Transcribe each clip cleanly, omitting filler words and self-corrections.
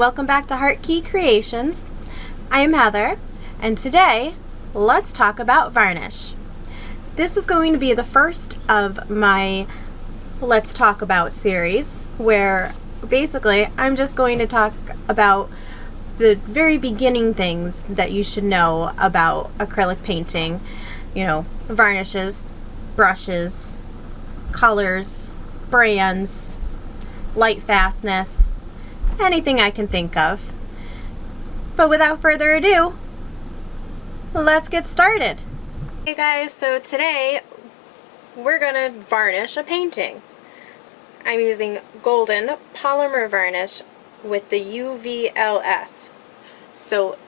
Welcome back to Heart Key Creations. I'm Heather, and today let's talk about varnish. This is going to be the first of my Let's Talk About series, where basically I'm just going to talk about the very beginning things that you should know about acrylic painting. You know, varnishes, brushes, colors, brands, light fastness, anything I can think of. But without further ado, let's get started. Hey guys, so today we're gonna varnish a painting. I'm using golden polymer varnish with the UVLS. So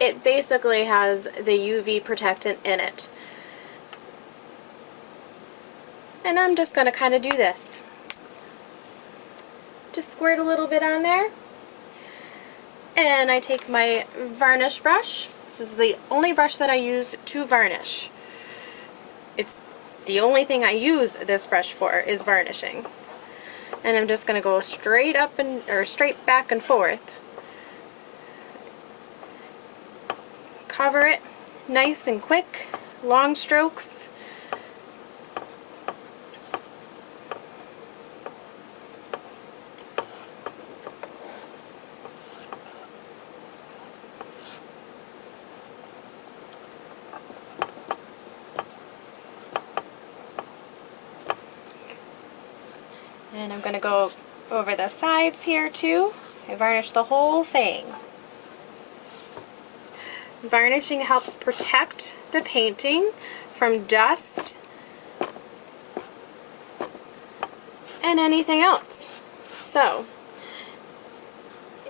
it basically has the UV protectant in it. And I'm just gonna kind of do this. Just squirt a little bit on there. And I take my varnish brush. This is the only brush that I use to varnish. It's the only thing I use this brush for is varnishing. And I'm just going to go straight up or straight back and forth. Cover it nice and quick, long strokes. And I'm going to go over the sides here too. I varnish the whole thing. Varnishing helps protect the painting from dust and anything else. So,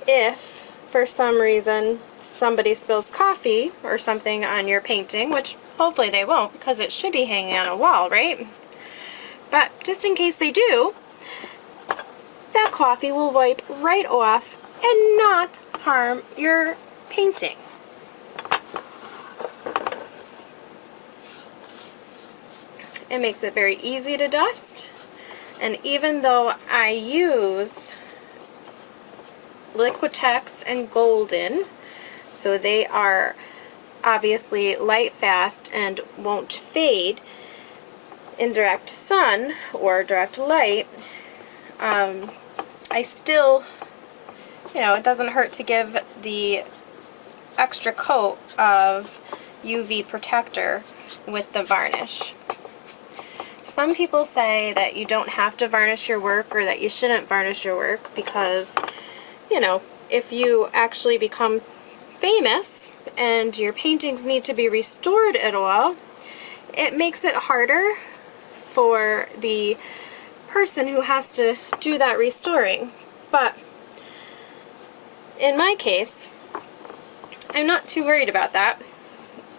if for some reason somebody spills coffee or something on your painting, which hopefully they won't because it should be hanging on a wall, right? But just in case they do, that coffee will wipe right off and not harm your painting. It makes it very easy to dust, and even though I use Liquitex and Golden, so they are obviously light fast and won't fade in direct sun or direct light, I still, it doesn't hurt to give the extra coat of UV protector with the varnish. Some people say that you don't have to varnish your work or that you shouldn't varnish your work because, if you actually become famous and your paintings need to be restored at all, it makes it harder for the person who has to do that restoring. But in my case, I'm not too worried about that.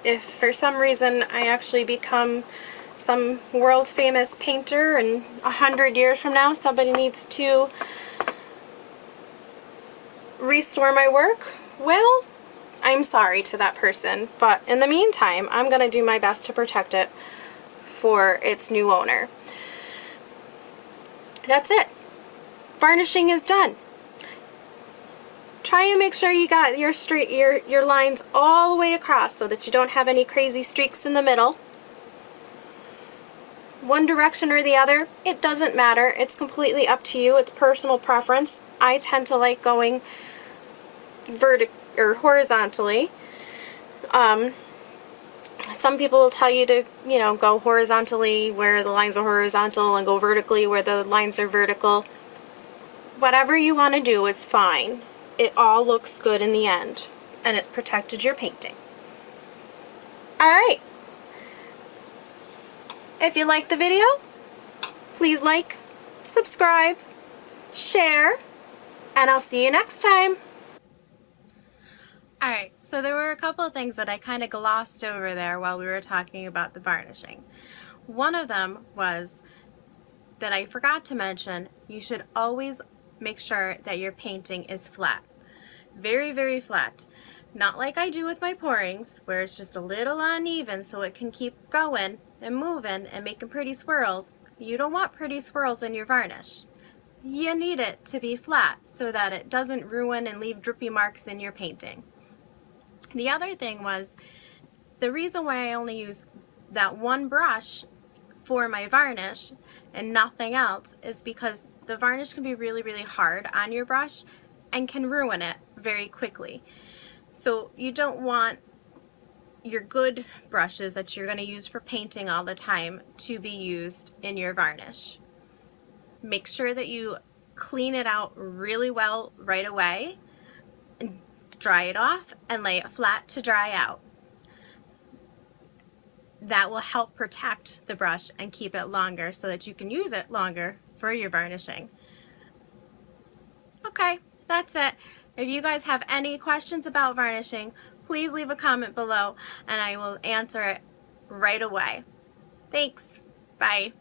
If for some reason I actually become some world famous painter and 100 years from now somebody needs to restore my work, well, I'm sorry to that person, but in the meantime I'm gonna do my best to protect it for its new owner. That's it. Varnishing is done. Try and make sure you got your lines all the way across so that you don't have any crazy streaks in the middle. One direction or the other, it doesn't matter. It's completely up to you. It's personal preference. I tend to like going horizontally. Some people will tell you to, go horizontally where the lines are horizontal and go vertically where the lines are vertical. Whatever you want to do is fine. It all looks good in the end, and it protected your painting. Alright. If you liked the video, please like, subscribe, share, and I'll see you next time. Alright, so there were a couple of things that I kind of glossed over there while we were talking about the varnishing. One of them was that I forgot to mention, you should always make sure that your painting is flat. Very, very flat. Not like I do with my pourings, where it's just a little uneven so it can keep going and moving and making pretty swirls. You don't want pretty swirls in your varnish. you need it to be flat so that it doesn't ruin and leave drippy marks in your painting. The other thing was, the reason why I only use that one brush for my varnish and nothing else is because the varnish can be really, really hard on your brush and can ruin it very quickly. So you don't want your good brushes that you're going to use for painting all the time to be used in your varnish. Make sure that you clean it out really well right away, and dry it off and lay it flat to dry out. That will help protect the brush and keep it longer so that you can use it longer for your varnishing. Okay, that's it. If you guys have any questions about varnishing, please leave a comment below and I will answer it right away. Thanks. Bye.